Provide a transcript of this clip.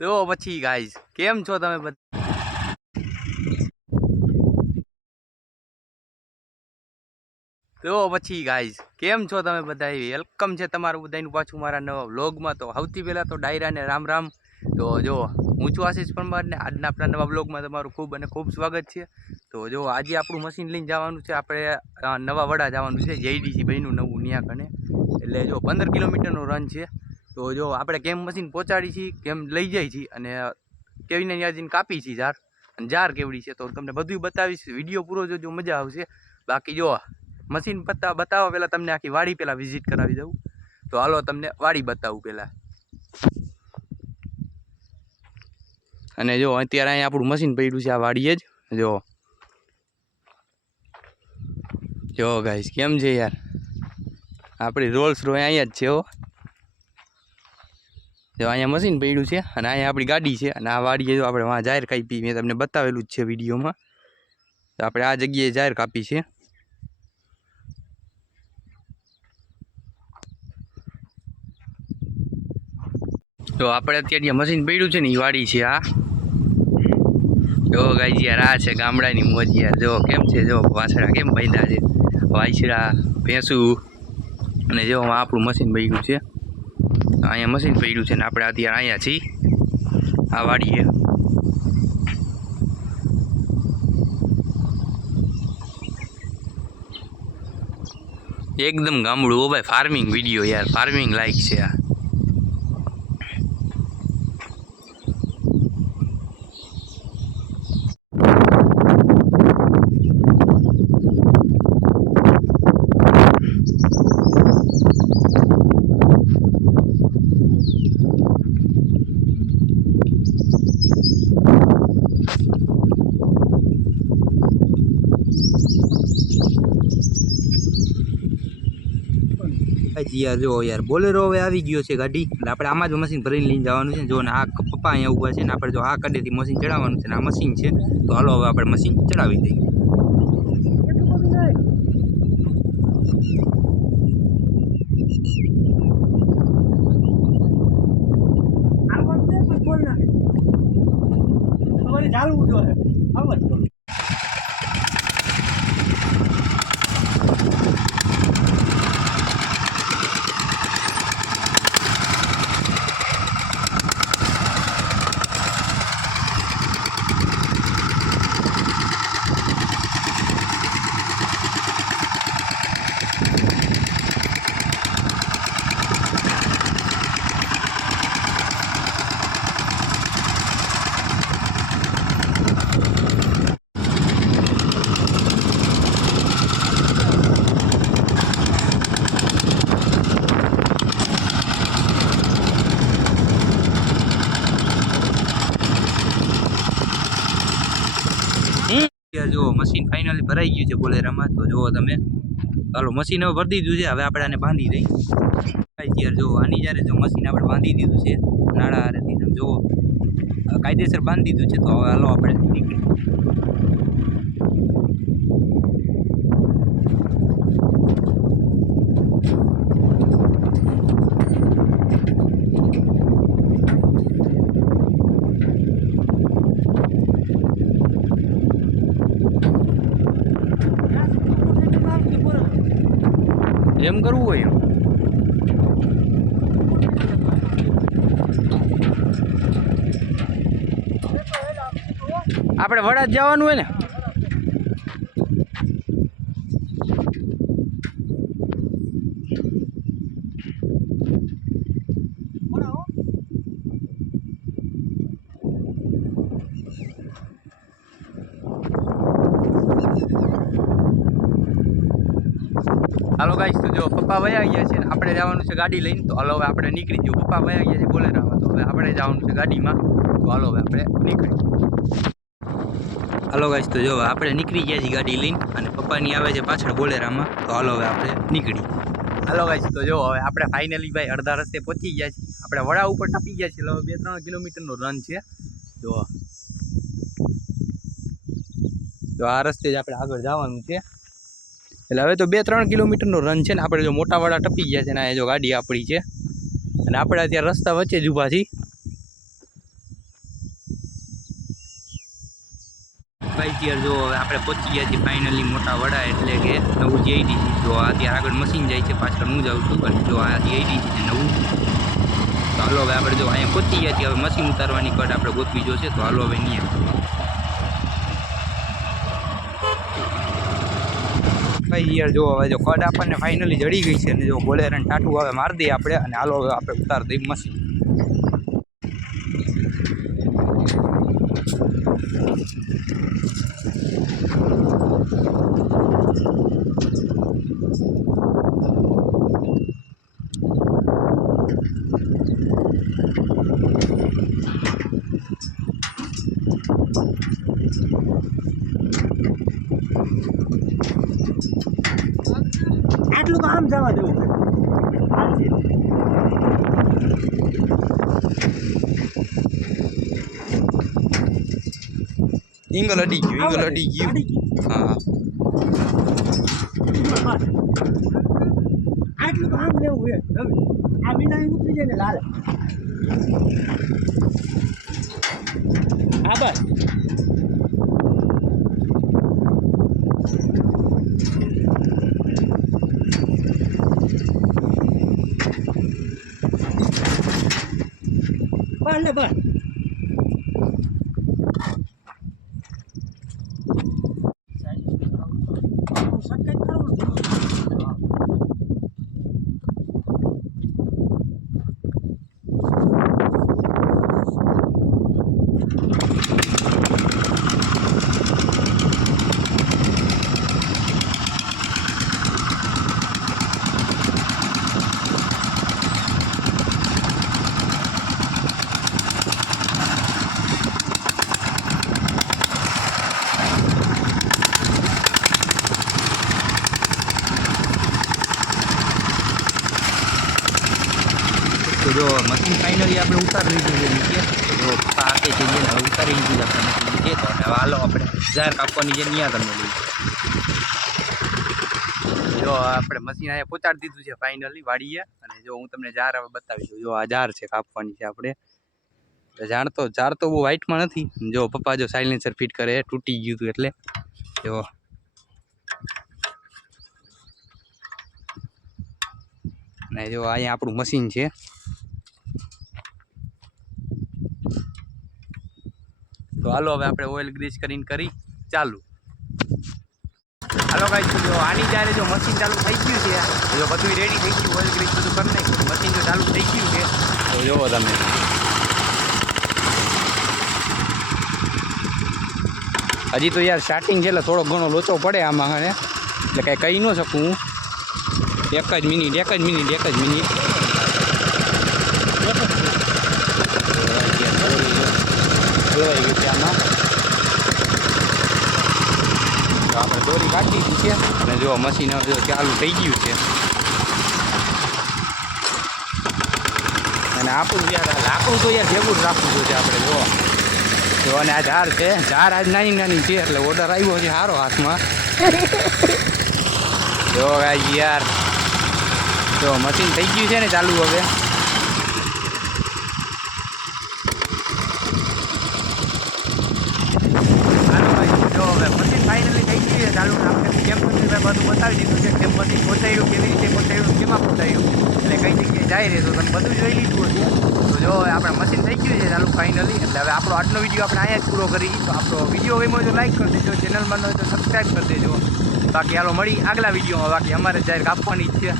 તો પછી ગાઈઝ કેમ છો તમે બધા? તો પછી ગાઈઝ કેમ છો તમે બધા? વેલકમ છે તમારું બધાનું પાછું મારા નવા વ્લોગમાં. તો સૌથી પહેલાં તો ડાયરાને રામ રામ. તો જો હું છું આશીષ પરમાર ને આજના આપણા નવા વ્લોગમાં તમારું ખૂબ અને ખૂબ સ્વાગત છે. તો જો આજે આપણું મશીન લઈને જવાનું છે, આપણે નવા વડા જવાનું છે, JDC ભાઈનું નવું ન્યા કને. એટલે જો 15 કિલોમીટરનો રન છે. તો જો આપણે કેમ મશીન પહોંચાડી છીએ, કેમ લઈ જાય છીએ અને કેવીને ત્યાં જઈને કાપી છીએ જાર, અને જાર કેવડી છે તો તમને બધું બતાવીશ. વિડીયો પૂરો જોજો, મજા આવશે. બાકી જો મશીન બતાવવા પહેલાં તમને આખી વાડી પહેલાં વિઝિટ કરાવી દઉં. તો હાલો તમને વાડી બતાવું પહેલાં. અને જો અત્યારે અહીંયા આપણું મશીન પડ્યું છે આ વાડીએ જ. જો ગાઈસ કેમ છે યાર, આપણી રોલ્સ રોય અહીંયા જ છે હો. જો અહીંયા મશીન પડ્યું છે અને અહીંયા આપણી ગાડી છે, અને આ વાડીએ જો આપણે વાં જાહેર કાપી, મેં તમને બતાવેલું જ છે વિડીયોમાં. તો આપણે આ જગ્યાએ જાહેર કાપી છે. તો આપણે અત્યારે જે મશીન પડ્યું છે ને એ વાડી છે આ. જો ગાઈસ યાર આ છે ગામડાની મોજ યાર. જો કેમ છે, જો વાછડા કેમ બાંધ્યા છે, વાછડા ભેંસું. અને જો આપણું મશીન પડ્યું છે, અહીંયા મશીન પડ્યું છે ને આપણે અત્યારે અહીંયા છીએ આ વાડીએ. એકદમ ગામડું હો ભાઈ, ફાર્મિંગ વિડીયો યાર, ફાર્મિંગ લાઈક છે આ. યાર જો યાર બોલેરો હવે આવી ગયો છે ગાડી, એટલે આપણે આમાં જ મશીન ભરીને લઈને જવાનું છે. જો ને આ પપ્પા અહીંયા ઊભા છે ને આપણે જો આ કડેથી મશીન ચડાવવાનું છે ને આ મશીન છે. તો હાલો હવે આપણે મશીન ચડાવી દઈએ. જો મશીન ફાઇનલી ભરાઈ ગયું છે બોલેરામાં. તો જુઓ તમે, ચાલો મશીન હવે ભરી દીધું છે. હવે આપણે આને બાંધી દઈ યાર. જો આની જ્યારે જો મશીન આપણે બાંધી દીધું છે નાળા હારેથી, તમે જુઓ કાયદેસર બાંધી દીધું છે. તો હવે હાલો આપણે નીકળી. એમ કરવું હોય એમ આપણે વડા જ જવાનું હોય ને. હાલો ગાઈસ, તો જો પપ્પા વયા ગયા છે ને આપણે જવાનું છે ગાડી લઈને. તો હાલો હવે આપણે નીકળી જઈએ. પપ્પા વયા ગયા છે બોલેરામાં, તો હવે આપણે જવાનું છે ગાડીમાં. તો હાલો હવે આપણે નીકળી. હાલો ગાઈસ, તો જો આપણે નીકળી ગયા છીએ ગાડી લઈને, અને પપ્પાની આવે છે પાછળ બોલેરામાં. તો હાલો હવે આપણે નીકળી. હાલો ગાઈસ, તો જો હવે આપણે ફાઇનલી ભાઈ અડધા રસ્તે પહોંચી ગયા છીએ. આપણે વડા ઉપર ટપી ગયા છીએ. હવે 2-3 કિલોમીટરનો રન છે. તો આ રસ્તે જ આપણે આગળ જવાનું છે. એટલે હવે તો 2-3 કિલોમીટરનો રન છે ને આપણે જો મોટા વાડા ટપી ગયા છે ને આ જો ગાડી આપણી છે, અને આપણે અત્યારે રસ્તા વચ્ચે જ ઊભા છીએ. ભાઈ યાર જો હવે આપણે પહોંચી ગયા છીએ ફાઇનલી મોટા વડા એટલે કે નવું જીઆઈડીસી. જો આ ત્યાં આગળ મશીન જાય છે, પાછળ હું જાઉં છું. અને જો આ જીઆઈડીસી છે નવું. તો હાલો હવે આપણે જો અહીંયા પહોંચી ગયા છીએ. હવે મશીન ઉતારવાની કટ આપણે ગોતવી જોશે. તો હાલો હવે નહીં ભાઈ યાર જો હવે જો કટ આપણને ફાઇનલી જડી ગઈ છે. અને જો બોલેરન ટાટું હવે મારી દઈએ આપણે. અને હાલો હવે આપણે ઉતાર દઈએ મશીન. આટલું તો આમ જવા દેવું ઇંગલ અડી ગયું. હા આટલું તો આમ લેવું હવે આ વિના ઉતરી જાય ને લાલ હા બસ બસ બસ તો જો મશીન ફાઇનલી આપણે ઉતારી લીધું છે નીચે. જો પપ્પા આપે છે જે હવે ઉતારી લીધું છે આપણે મશીન નીચે. તો હવે હાલો આપણે જાર કાપવાની છે ત્યાં તમને લઈ. જો આપણે મશીન અહીંયા પહોંચાડી દીધું છે ફાઇનલી વાડીએ. અને જો હું તમને જાર હવે બતાવી દઉં. જો આ જાર છે કાપવાની છે આપણે. જાર તો બહુ વાઇટમાં નથી. જો પપ્પા જો સાયલેન્સર ફિટ કરે તૂટી ગયું હતું એટલે જો ને જો અહીંયા આપણું મશીન છે. તો હાલો હવે આપણે ઓઇલ ગ્રીસ કરી ચાલુ. હાલો ગાઈસ જો આની જ્યારે જો મશીન ચાલુ થઈ ગયું છે, જો બધું રેડી થઈ ગયું, ઓઇલ ગ્રીસ બધું કરી નાખ્યું, મશીન જો ચાલુ થઈ ગયું છે. તો જોવો તમે હજી તો યાર સ્ટાર્ટિંગ છે એટલે થોડો ઘણો લોચો પડે આમાં. અને એટલે કાંઈ કહી ન શકું હું. એક જ મિનિટ હલવાઈ ગઈ છે આમાં. તો આપણે દોરી કાઢી દીધી છે. અને જો મશીન જો ચાલુ થઈ ગયું છે. અને આપણું તો યાર ભેગું જ રાખવું જોઈએ આપણે. જો અને આ ઝાર છે, ઝાર આજ નાની છે એટલે ઓર્ડર આવ્યો છે સારો હાથમાં. જો યાર જો મશીન થઈ ગયું છે ને ચાલુ હવે. જો હવે મશીન ફાઇનલી થઈ ગયું છે ચાલુ. આપણે કેમ બધું બતાવી દીધું છે. કેમ મશીન પહોંચાડ્યું, કેવી રીતે પહોંચાડ્યું, કેમાં પહોંચાડ્યું, એટલે કઈ જગ્યાએ જાય રહે તો તમે બધું જોઈ લીધું હતું. તો જો આપણે મશીન થઈ ગયું છે ચાલુ ફાઇનલી. એટલે હવે આપણો આજનો વિડીયો આપણે અહીંયા જ પૂરો કરી. તો આપણો વિડીયો ગમ્યો હોય તો લાઈક કરી દેજો, ચેનલમાં ન હોય તો સબસ્ક્રાઈબ કરી દેજો. બાકી હાલો મળી આગલા વિડીયોમાં. બાકી અમારે જાહેર કાપવાની જ છે.